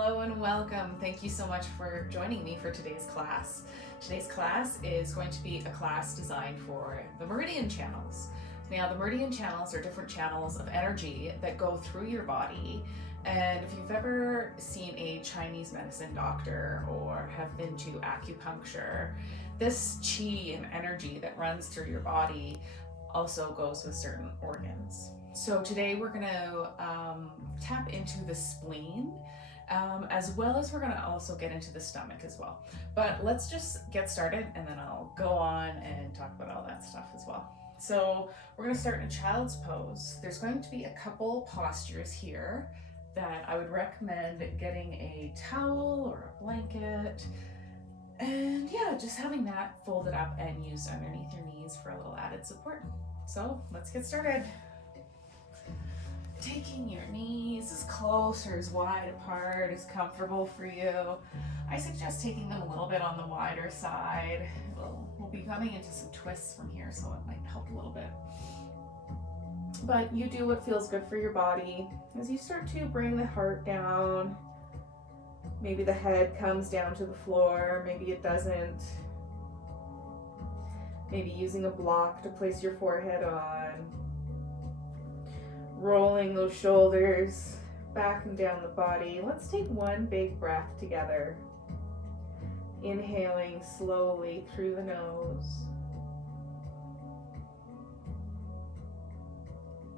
Hello and welcome. Thank you so much for joining me for today's class. Today's class is going to be a class designed for the Meridian channels. Now, the Meridian channels are different channels of energy that go through your body. And if you've ever seen a Chinese medicine doctor or have been to acupuncture, this qi and energy that runs through your body also goes with certain organs. So today we're going to tap into the spleen, as well as we're going to also get into the stomach as well. But let's just get started and then I'll go on and talk about all that stuff as well. So we're going to start in a child's pose. There's going to be a couple postures here that I would recommend getting a towel or a blanket. And yeah, just having that folded up and used underneath your knees for a little added support. So let's get started. Taking your knees as close or as wide apart as comfortable for you. I suggest taking them a little bit on the wider side. We'll be coming into some twists from here, so it might help a little bit. But you do what feels good for your body. As you start to bring the heart down, maybe the head comes down to the floor, maybe it doesn't. Maybe using a block to place your forehead on. Rolling those shoulders back and down the body. Let's take one big breath together. Inhaling slowly through the nose.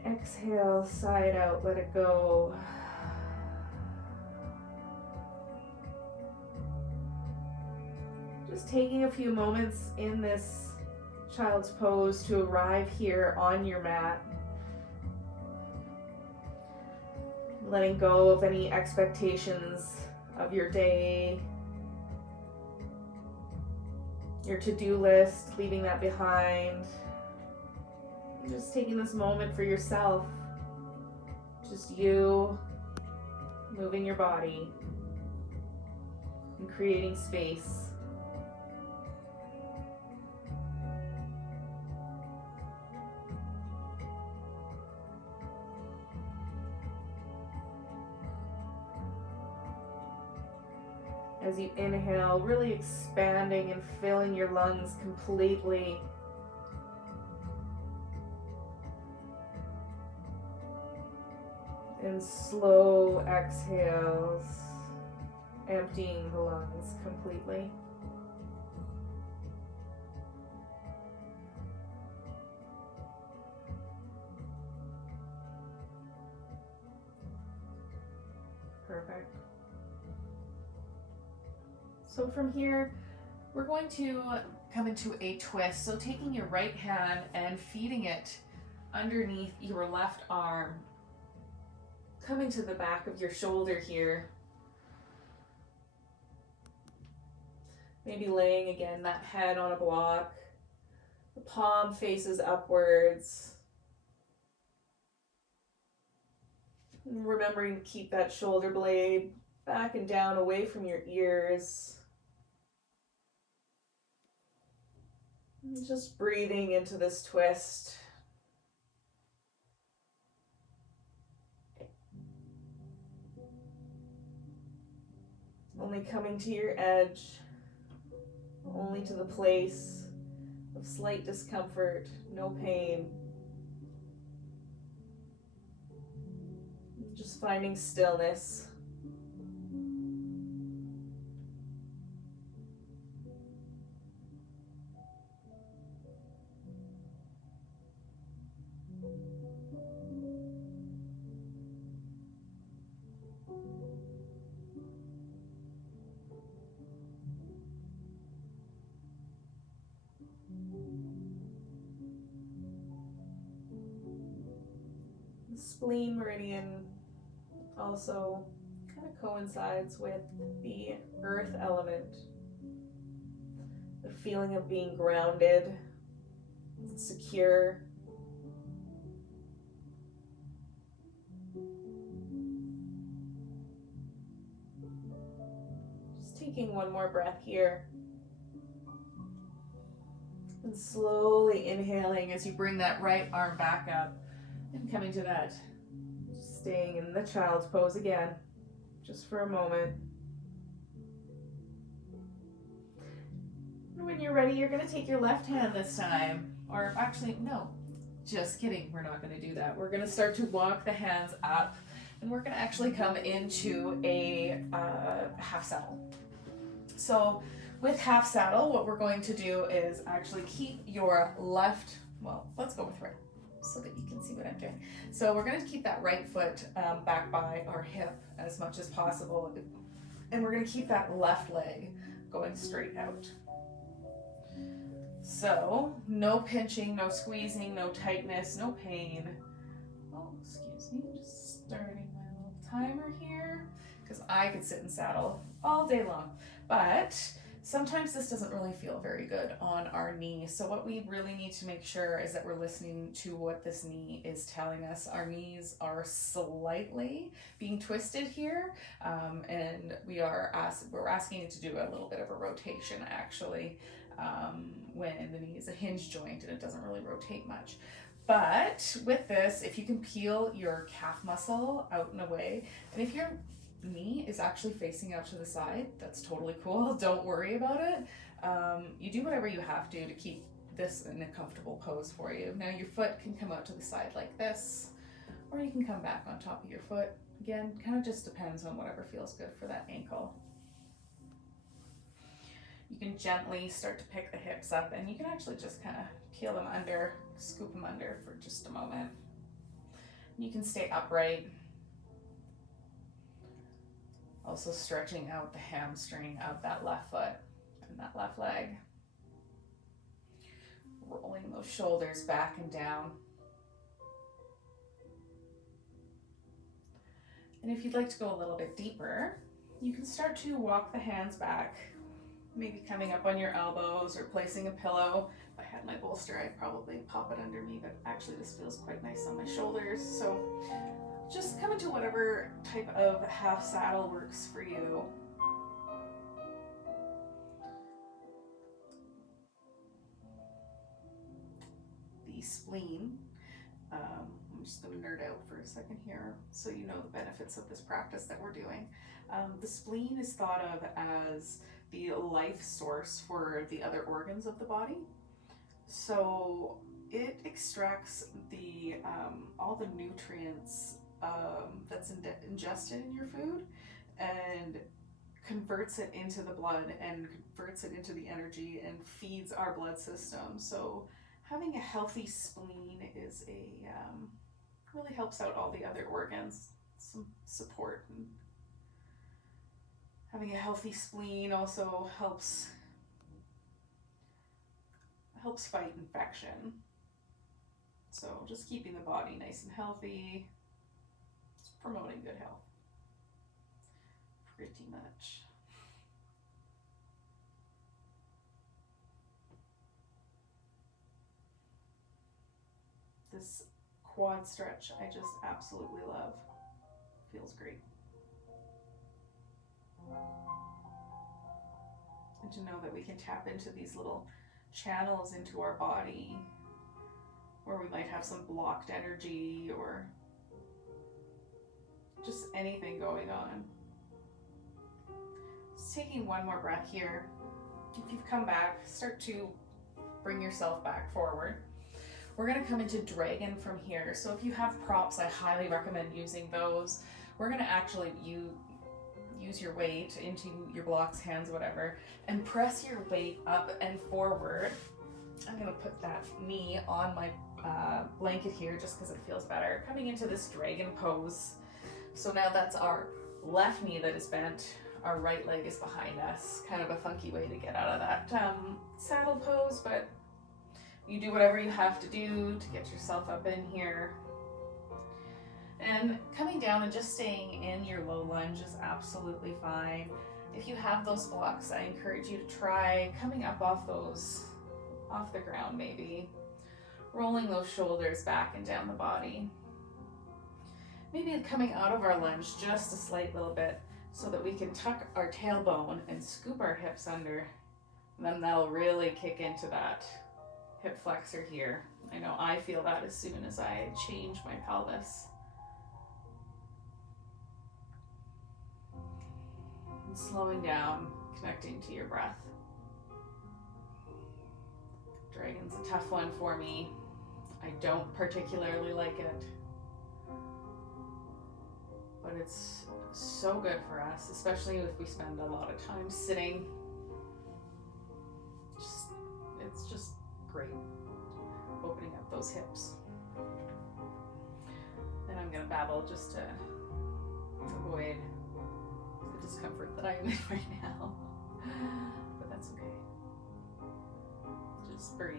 Exhale, side out, let it go. Just taking a few moments in this child's pose to arrive here on your mat. Letting go of any expectations of your day, your to-do list, leaving that behind. Just taking this moment for yourself. Just you moving your body and creating space. As you inhale, really expanding and filling your lungs completely. And slow exhales, emptying the lungs completely. Perfect. So from here, we're going to come into a twist. So taking your right hand and feeding it underneath your left arm, coming to the back of your shoulder here. Maybe laying again that head on a block. The palm faces upwards. And remembering to keep that shoulder blade back and down away from your ears. Just breathing into this twist. Only coming to your edge, only to the place of slight discomfort, no pain. Just finding stillness. Spleen meridian also kind of coincides with the earth element. The feeling of being grounded, secure. Just taking one more breath here. And slowly inhaling as you bring that right arm back up and coming to that, staying in the child's pose again. just for a moment. And when you're ready, you're going to take your left hand this time. Or actually, no, just kidding. We're not going to do that. We're going to start to walk the hands up, and we're going to actually come into a half saddle. So with half saddle, what we're going to do is actually keep your left, well, let's go with right, so that you can see what I'm doing. So we're going to keep that right foot back by our hip as much as possible. And we're going to keep that left leg going straight out. So no pinching, no squeezing, no tightness, no pain. Oh, excuse me, just starting my little timer here, because I could sit in saddle all day long. But sometimes this doesn't really feel very good on our knee. So what we really need to make sure is that we're listening to what this knee is telling us. Our knees are slightly being twisted here, and we're asking it to do a little bit of a rotation actually, when the knee is a hinge joint and it doesn't really rotate much. But with this, if you can peel your calf muscle out and away, and if your knee is actually facing out to the side, that's totally cool. Don't worry about it. You do whatever you have to keep this in a comfortable pose for you. Now your foot can come out to the side like this, or you can come back on top of your foot. Again, kind of just depends on whatever feels good for that ankle. You can gently start to pick the hips up, and you can actually just kind of peel them under, scoop them under for just a moment. You can stay upright. Also stretching out the hamstring of that left foot and that left leg. Rolling those shoulders back and down. And if you'd like to go a little bit deeper, you can start to walk the hands back, maybe coming up on your elbows or placing a pillow. If I had my bolster, I'd probably pop it under me, but actually this feels quite nice on my shoulders. So just come into whatever type of half saddle works for you. The spleen, I'm just going to nerd out for a second here so you know the benefits of this practice that we're doing. The spleen is thought of as the life source for the other organs of the body. So it extracts the all the nutrients that's ingested in your food and converts it into the blood and converts it into the energy and feeds our blood system. So having a healthy spleen is really helps out all the other organs, some support. And having a healthy spleen also helps fight infection. So just keeping the body nice and healthy, it's promoting good health, pretty much. This quad stretch I just absolutely love. Feels great. And to know that we can tap into these little channels into our body where we might have some blocked energy or just anything going on. Just taking one more breath here. If you've come back, start to bring yourself back forward. We're going to come into dragon from here. So if you have props, I highly recommend using those. We're going to actually use your weight into your blocks, hands, whatever, and press your weight up and forward. I'm going to put that knee on my blanket here just because it feels better. Coming into this dragon pose. So now that's our left knee that is bent. Our right leg is behind us. Kind of a funky way to get out of that saddle pose, but you do whatever you have to do to get yourself up in here. And coming down and just staying in your low lunge is absolutely fine. If you have those blocks, I encourage you to try coming up off the ground maybe. Rolling those shoulders back and down the body. Maybe coming out of our lunge just a slight little bit so that we can tuck our tailbone and scoop our hips under. And then that'll really kick into that hip flexor here. I know I feel that as soon as I change my pelvis. And slowing down, connecting to your breath. Dragon's a tough one for me. I don't particularly like it, but it's so good for us, especially if we spend a lot of time sitting. It's just great, opening up those hips. And I'm gonna babble just to avoid the discomfort that I am in right now, but that's okay. Just breathe.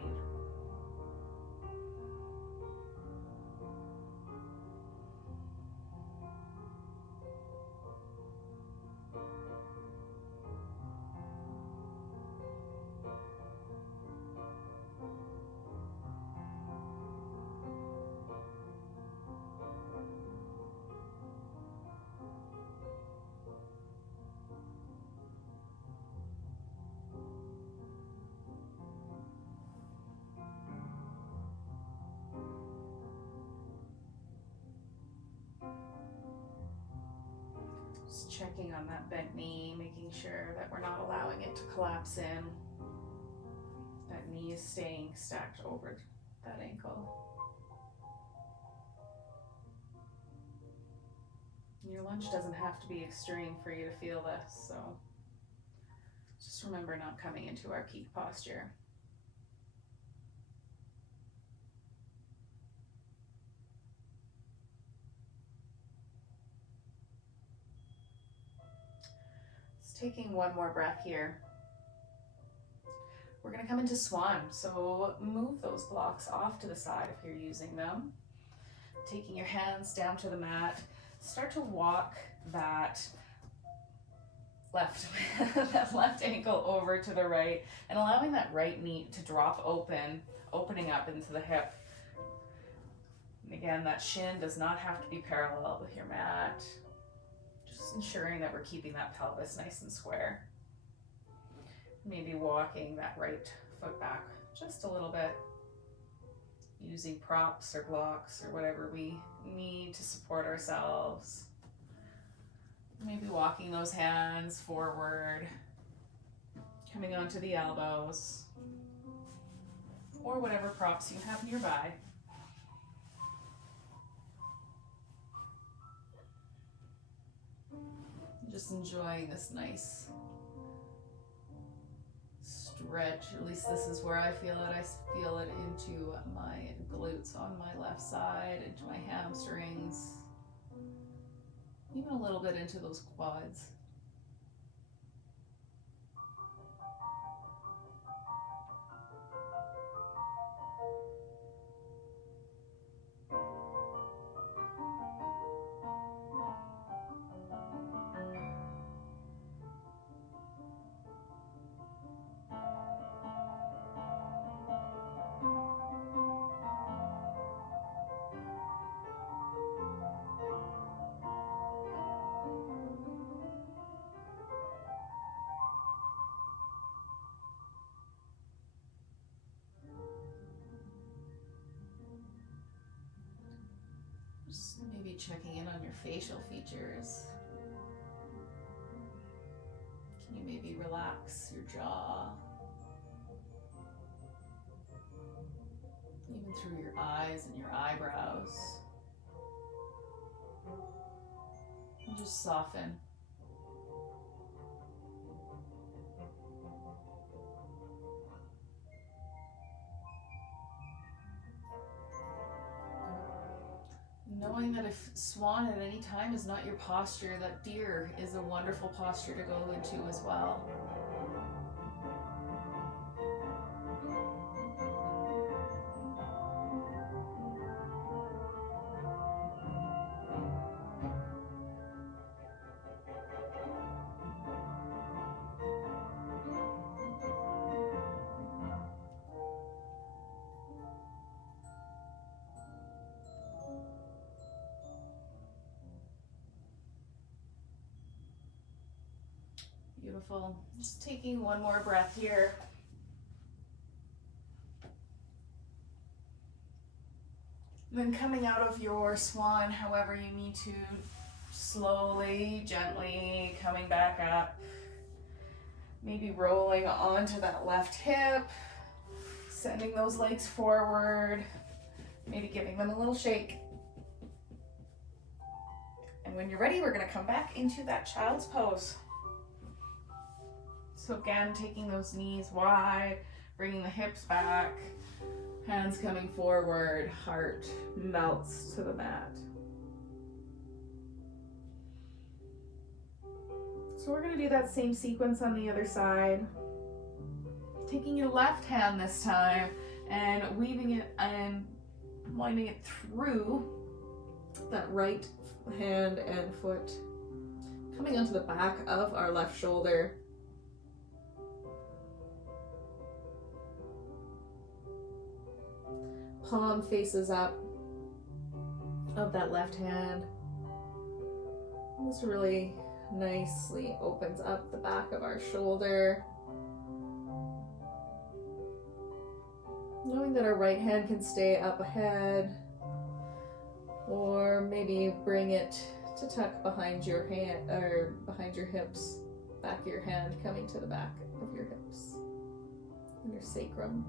Just checking on that bent knee, making sure that we're not allowing it to collapse in. That knee is staying stacked over that ankle. Your lunge doesn't have to be extreme for you to feel this, so just remember not coming into our peak posture. Just taking one more breath here. We're going to come into swan, so move those blocks off to the side if you're using them. Taking your hands down to the mat, start to walk that left ankle over to the right and allowing that right knee to drop open, opening up into the hip. And again, that shin does not have to be parallel with your mat. Just ensuring that we're keeping that pelvis nice and square. Maybe walking that right foot back just a little bit, using props or blocks or whatever we need to support ourselves. Maybe walking those hands forward, coming onto the elbows, or whatever props you have nearby. Just enjoying this nice stretch. At least this is where I feel it. I feel it into my glutes on my left side, into my hamstrings, even a little bit into those quads. Just maybe checking in on your facial features. Can you maybe relax your jaw? Even through your eyes and your eyebrows. And just soften. Knowing that if swan at any time is not your posture, that deer is a wonderful posture to go into as well. Beautiful. Just taking one more breath here. Then coming out of your swan, however you need to, Slowly, gently coming back up. Maybe rolling onto that left hip, sending those legs forward, maybe giving them a little shake. And when you're ready, we're gonna come back into that child's pose. So again, taking those knees wide, bringing the hips back, hands coming forward, heart melts to the mat. So we're gonna do that same sequence on the other side. Taking your left hand this time and weaving it and winding it through that right hand and foot. Coming onto the back of our left shoulder. Palm faces up of that left hand. This really nicely opens up the back of our shoulder. Knowing that our right hand can stay up ahead, or maybe bring it to tuck behind your hand or behind your hips, back of your hand coming to the back of your hips and your sacrum.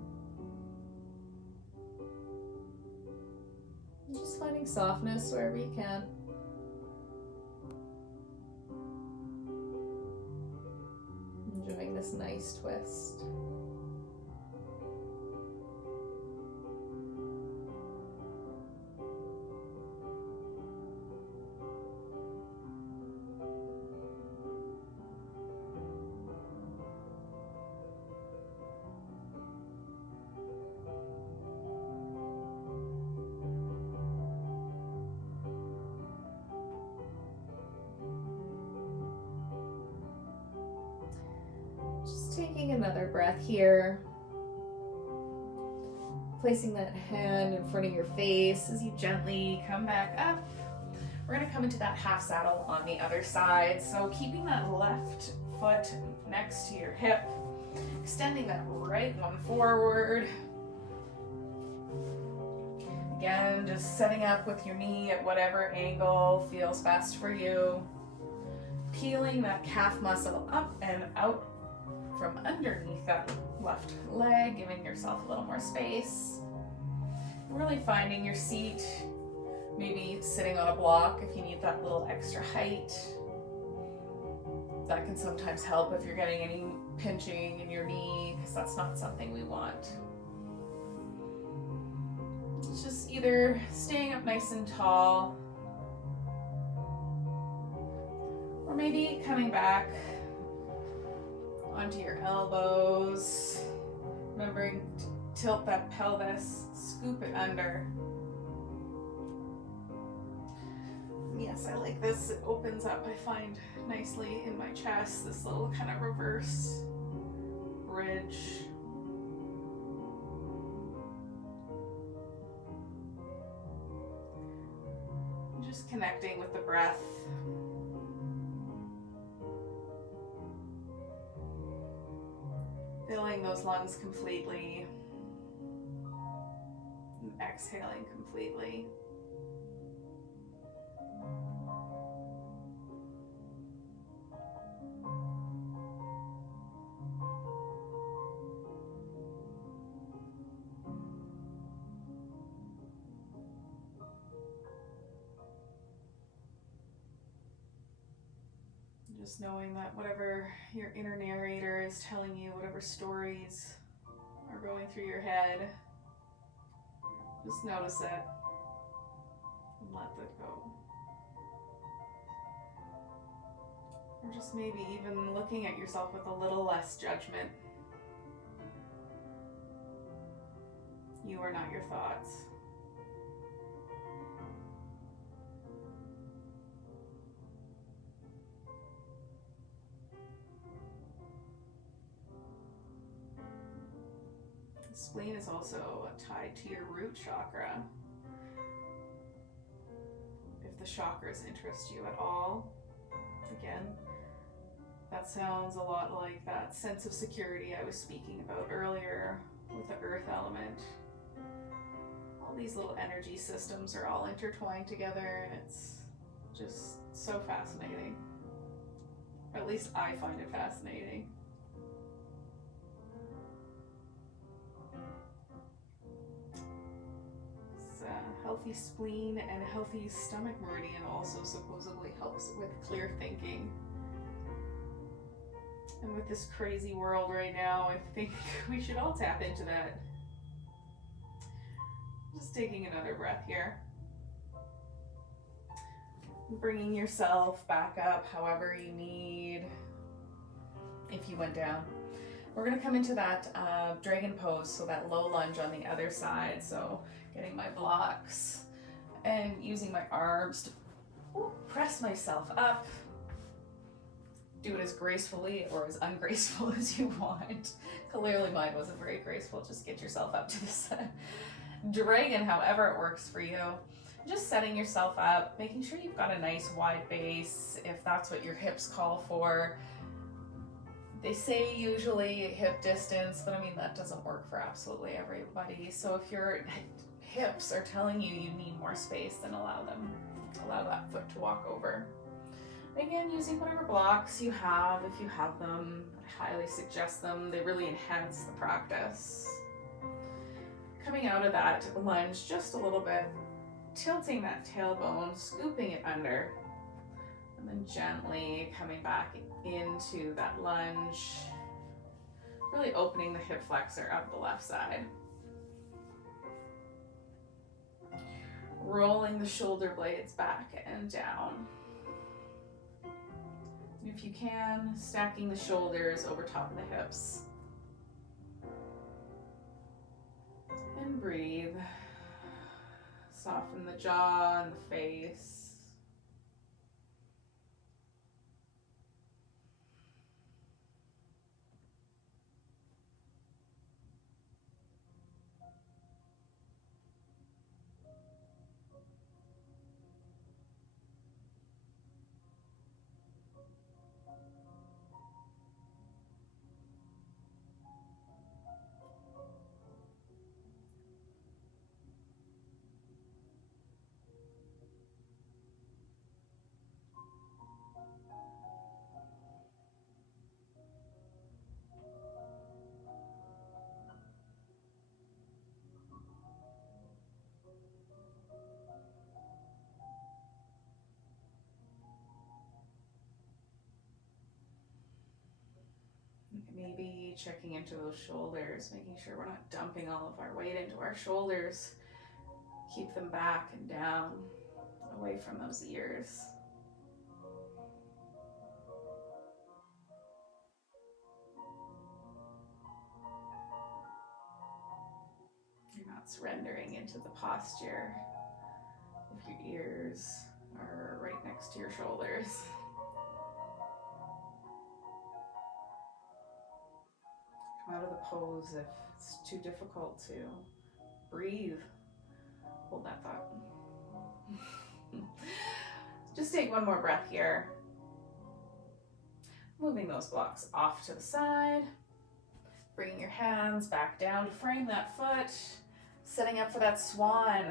And just finding softness wherever you can. Enjoying this nice twist. Taking another breath here. Placing that hand in front of your face as you gently come back up. We're going to come into that half saddle on the other side. So keeping that left foot next to your hip. Extending that right one forward. Again, just setting up with your knee at whatever angle feels best for you. Peeling that calf muscle up and out from underneath that left leg, giving yourself a little more space. Really finding your seat, maybe sitting on a block if you need that little extra height. That can sometimes help if you're getting any pinching in your knee, because that's not something we want. It's just either staying up nice and tall, or maybe coming back onto your elbows, remembering to tilt that pelvis, scoop it under. Yes, I like this. It opens up, I find, nicely in my chest, this little kind of reverse bridge. Just connecting with the breath. Filling those lungs completely, and exhaling completely. Just knowing that whatever your inner narrator is telling you, whatever stories are going through your head, just notice it and let that go. Or just maybe even looking at yourself with a little less judgment. You are not your thoughts. Spleen is also tied to your root chakra. If the chakras interest you at all, again, that sounds a lot like that sense of security I was speaking about earlier with the earth element. All these little energy systems are all intertwined together, and it's Just so fascinating. Or at least I find it fascinating. Healthy spleen and healthy stomach meridian also supposedly helps with clear thinking. And with this crazy world right now, I think we should all tap into that. Just taking another breath here. Bringing yourself back up however you need. If you went down. We're going to come into that dragon pose, so that low lunge on the other side. So getting my blocks and using my arms to press myself up. Do it as gracefully or as ungraceful as you want. Clearly mine wasn't very graceful. Just get yourself up to this dragon, however it works for you. Just setting yourself up, making sure you've got a nice wide base if that's what your hips call for. They say usually hip distance, but I mean, that doesn't work for absolutely everybody. So if your hips are telling you you need more space, then allow that foot to walk over. Again, using whatever blocks you have, if you have them, I highly suggest them. They really enhance the practice. Coming out of that lunge just a little bit, tilting that tailbone, scooping it under, and then gently coming back into that lunge, really opening the hip flexor up the left side. Rolling the shoulder blades back and down. And if you can, stacking the shoulders over top of the hips. And breathe. Soften the jaw and the face. Maybe checking into those shoulders, making sure we're not dumping all of our weight into our shoulders. Keep them back and down, away from those ears. You're not surrendering into the posture if your ears are right next to your shoulders. Come out of the pose if it's too difficult to breathe. Hold that thought. Just take one more breath here. Moving those blocks off to the side. Bringing your hands back down to frame that foot. Setting up for that swan.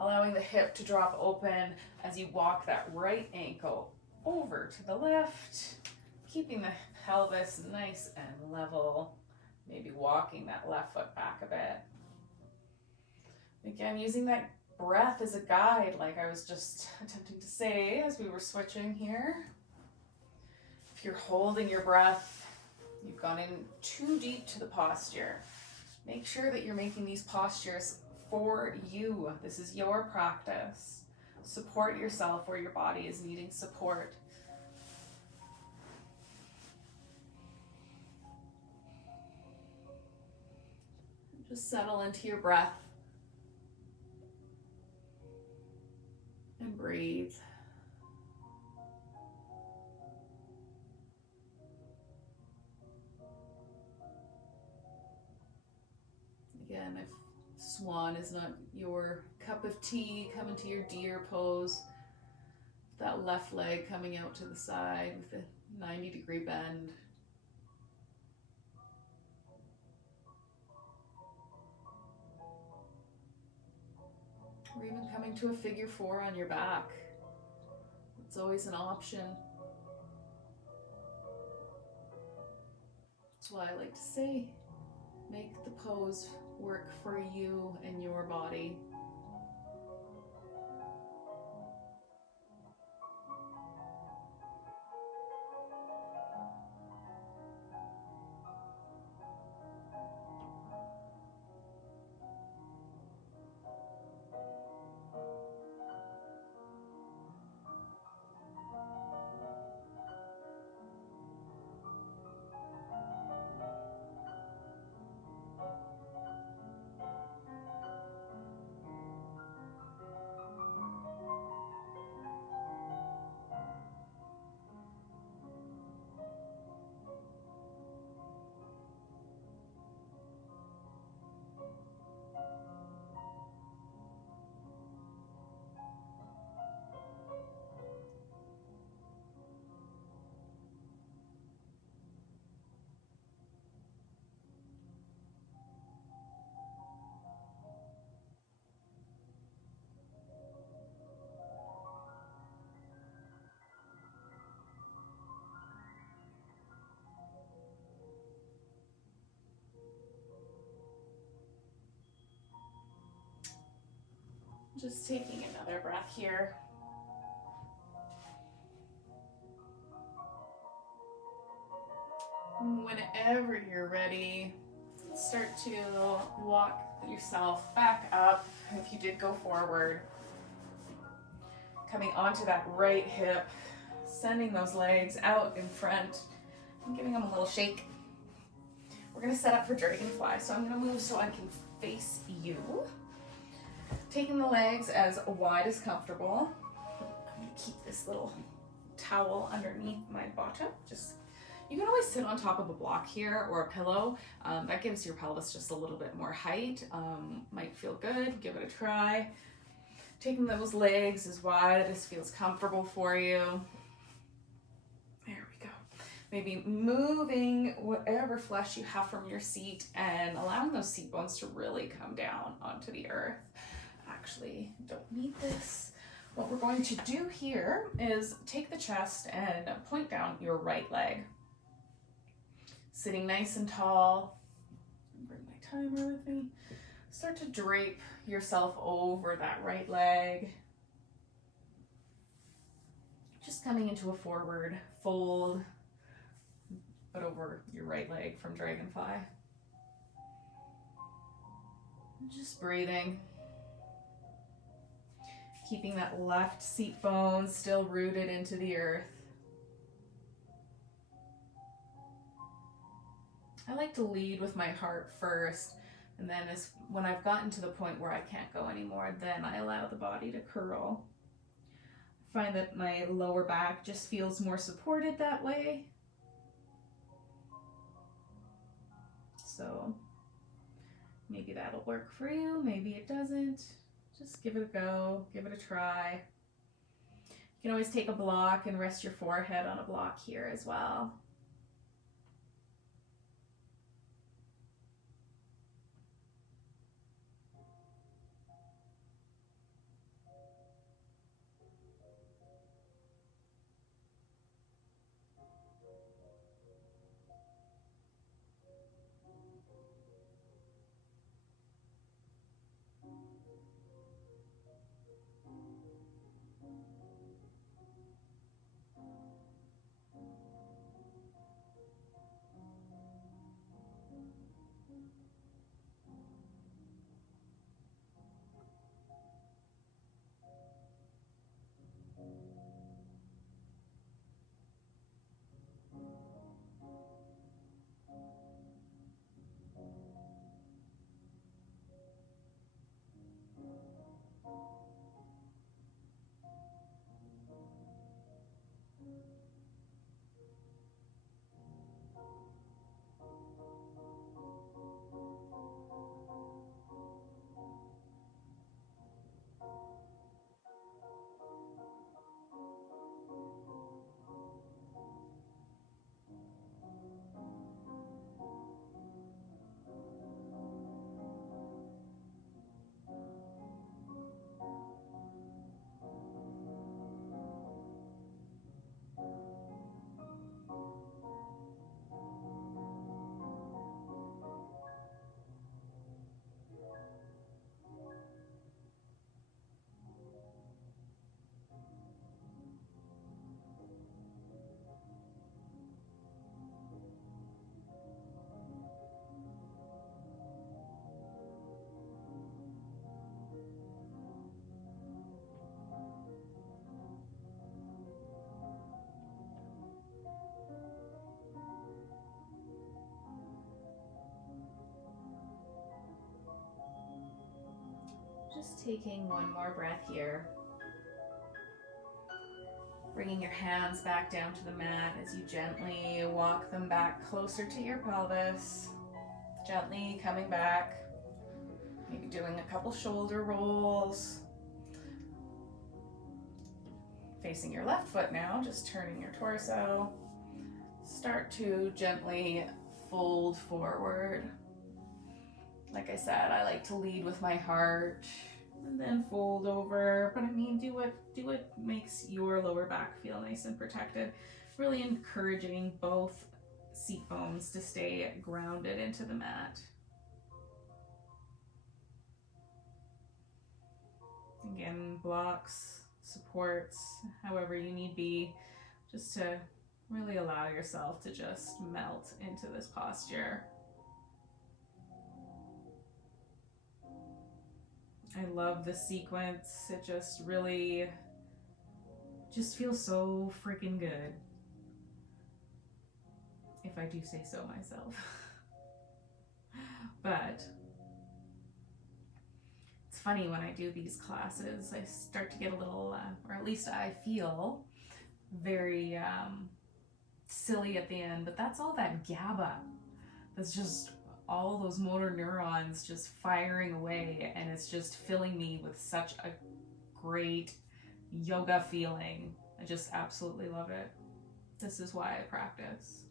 Allowing the hip to drop open as you walk that right ankle over to the left. Keeping the pelvis nice and level. Maybe walking that left foot back a bit. Again, using that breath as a guide, like I was just attempting to say as we were switching here. If you're holding your breath, you've gone in too deep to the posture. Make sure that you're making these postures for you. This is your practice. Support yourself where your body is needing support. Just settle into your breath and breathe. Again, if swan is not your cup of tea, come into your deer pose. That left leg coming out to the side with a 90-degree bend. Or even coming to a figure 4 on your back. It's always an option. That's why I like to say, make the pose work for you and your body. Just taking another breath here. Whenever you're ready, start to walk yourself back up. If you did go forward, coming onto that right hip, sending those legs out in front and giving them a little shake. We're gonna set up for dragonfly, so I'm gonna move so I can face you. Taking the legs as wide as comfortable. I'm gonna keep this little towel underneath my bottom. You can always sit on top of a block here or a pillow. That gives your pelvis just a little bit more height. Might feel good, give it a try. Taking those legs as wide as feels comfortable for you. There we go. Maybe moving whatever flesh you have from your seat and allowing those seat bones to really come down onto the earth. Actually, don't need this. What we're going to do here is take the chest and point down your right leg. Sitting nice and tall. Bring my timer with me. Start to drape yourself over that right leg. Just coming into a forward fold, but over your right leg from dragonfly. Just breathing. Keeping that left seat bone still rooted into the earth. I like to lead with my heart first, and then when I've gotten to the point where I can't go anymore, then I allow the body to curl. I find that my lower back just feels more supported that way. So maybe that'll work for you, maybe it doesn't. Just give it a go, give it a try. You can always take a block and rest your forehead on a block here as well. Just taking one more breath here. Bringing your hands back down to the mat as you gently walk them back closer to your pelvis. Gently coming back. Maybe doing a couple shoulder rolls. Facing your left foot now, just turning your torso. Start to gently fold forward. Like I said, I like to lead with my heart and then fold over, but I mean, do what makes your lower back feel nice and protected. Really encouraging both seat bones to stay grounded into the mat. Again, blocks, supports, however you need be, just to really allow yourself to just melt into this posture. I love this sequence. It just really just feels so freaking good, if I do say so myself. But it's funny, when I do these classes, I start to get a little, or at least I feel very silly at the end, but that's all that GABA. That's just all those motor neurons just firing away, and it's just filling me with such a great yoga feeling. I just absolutely love it. This is why I practice.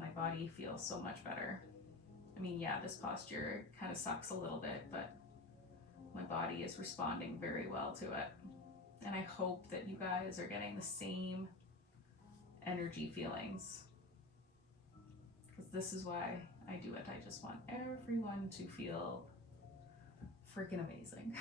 My body feels so much better. I mean, yeah, this posture kind of sucks a little bit, but my body is responding very well to it. And I hope that you guys are getting the same energy feelings, because this is why I do it. I just want everyone to feel freaking amazing.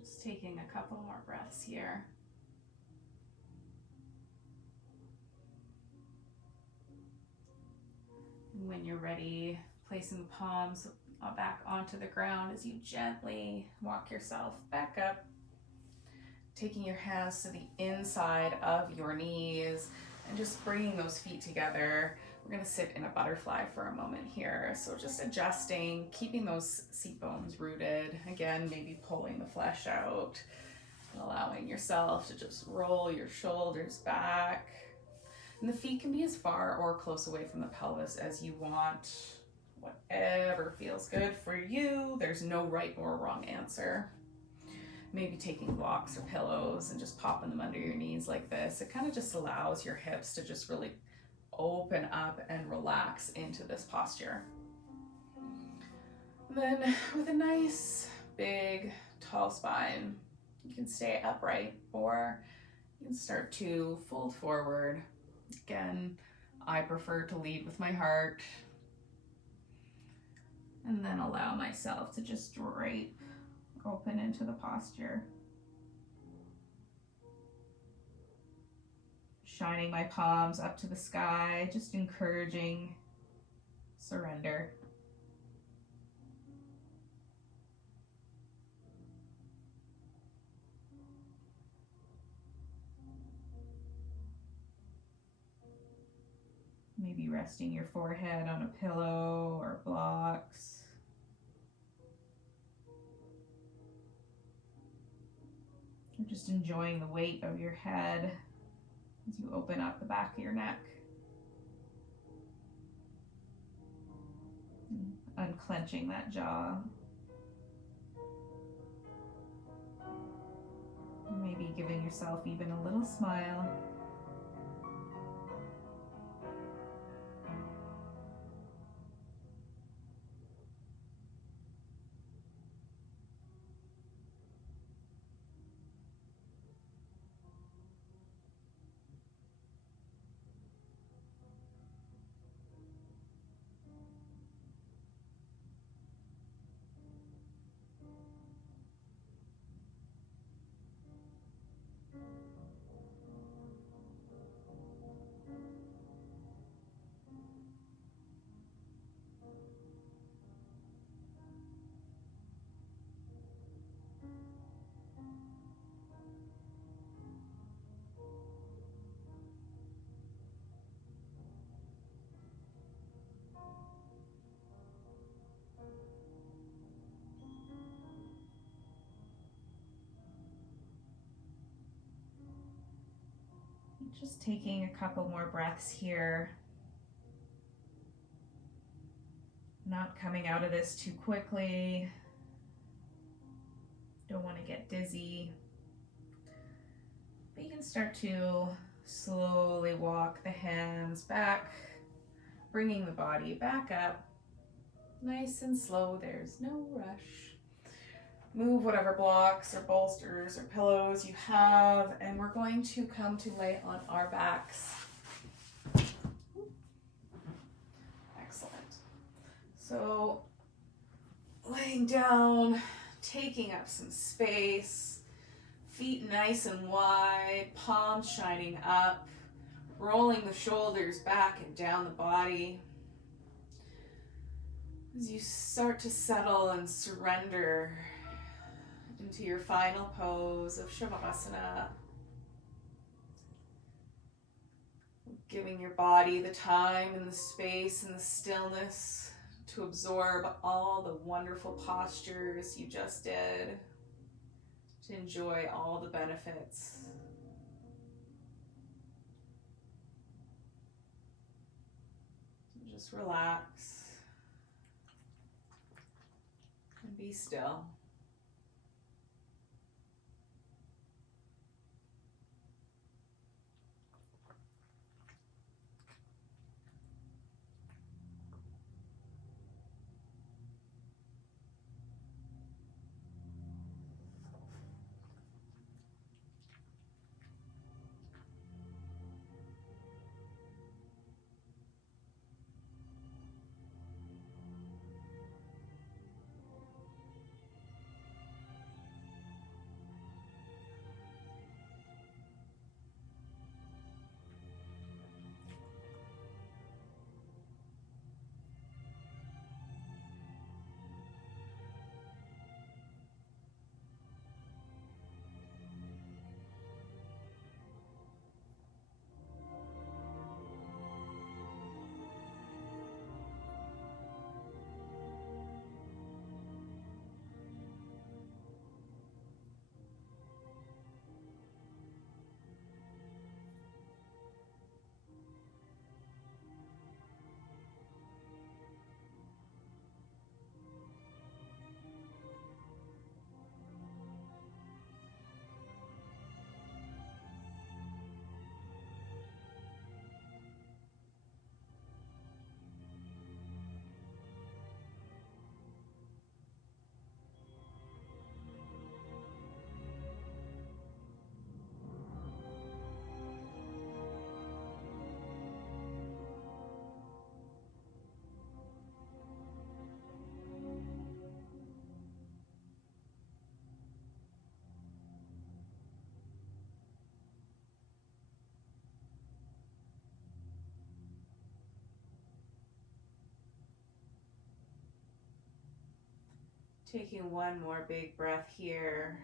Just taking a couple more breaths here. And when you're ready, placing the palms back onto the ground as you gently walk yourself back up. Taking your hands to the inside of your knees and just bringing those feet together. We're going to sit in a butterfly for a moment here. So just adjusting, keeping those seat bones rooted. Again, maybe pulling the flesh out, allowing yourself to just roll your shoulders back. And the feet can be as far or close away from the pelvis as you want. Whatever feels good for you. There's no right or wrong answer. Maybe taking blocks or pillows and just popping them under your knees like this. It kind of just allows your hips to just really open up and relax into this posture. And then with a nice, big, tall spine, you can stay upright or you can start to fold forward. Again, I prefer to lead with my heart and then allow myself to just drape open into the posture. Shining my palms up to the sky, just encouraging surrender. Maybe resting your forehead on a pillow or blocks. Or just enjoying the weight of your head as you open up the back of your neck. Unclenching that jaw. Maybe giving yourself even a little smile. Just taking a couple more breaths here. Not coming out of this too quickly. Don't want to get dizzy. But you can start to slowly walk the hands back, bringing the body back up. Nice and slow, there's no rush. Move whatever blocks or bolsters or pillows you have, and we're going to come to lay on our backs. Excellent. So, laying down, taking up some space, feet nice and wide, palms shining up, rolling the shoulders back and down the body. As you start to settle and surrender into your final pose of Shavasana, giving your body the time and the space and the stillness to absorb all the wonderful postures you just did, to enjoy all the benefits. Just relax and be still. Taking one more big breath here.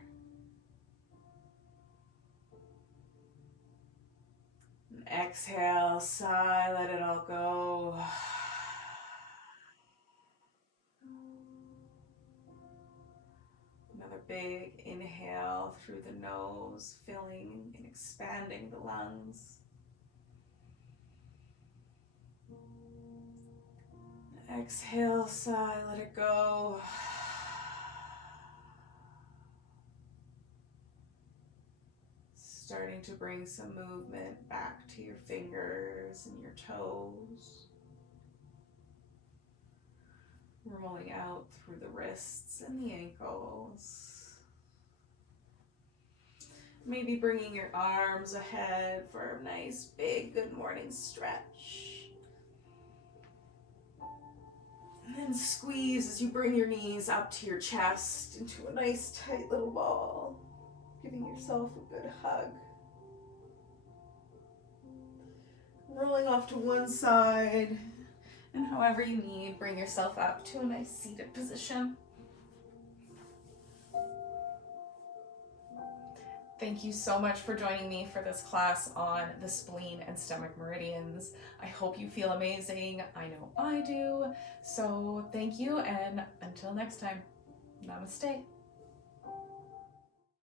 And exhale, sigh, let it all go. Another big inhale through the nose, filling and expanding the lungs. Exhale, sigh, let it go. Starting to bring some movement back to your fingers and your toes. Rolling out through the wrists and the ankles. Maybe bringing your arms ahead for a nice big good morning stretch. And then squeeze as you bring your knees up to your chest into a nice tight little ball, giving yourself a good hug. Rolling off to one side, and however you need, bring yourself up to a nice seated position. Thank you so much for joining me for this class on the spleen and stomach meridians. I hope you feel amazing. I know I do. So thank you, and until next time, namaste.